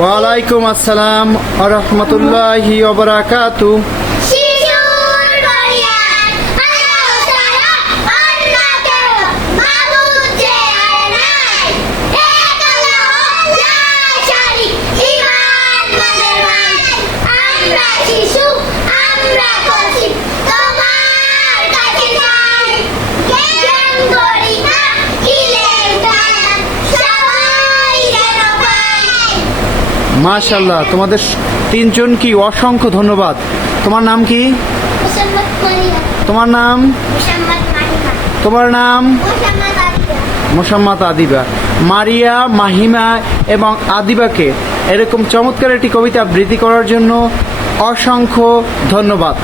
ওয়ালাইকুম আসসালাম রহমতুল্লাহি মাশাল্লাহ তোমাদের তিনজন কি অসংখ্য ধন্যবাদ। তোমার নাম কি? তোমার নাম? তোমার নাম? মোসাম্মাত মোসাম্মদ আদিবা। মারিয়া মাহিমা এবং আদিবাকে এরকম চমৎকার একটি কবিতা আবৃত্তি করার জন্য অসংখ্য ধন্যবাদ।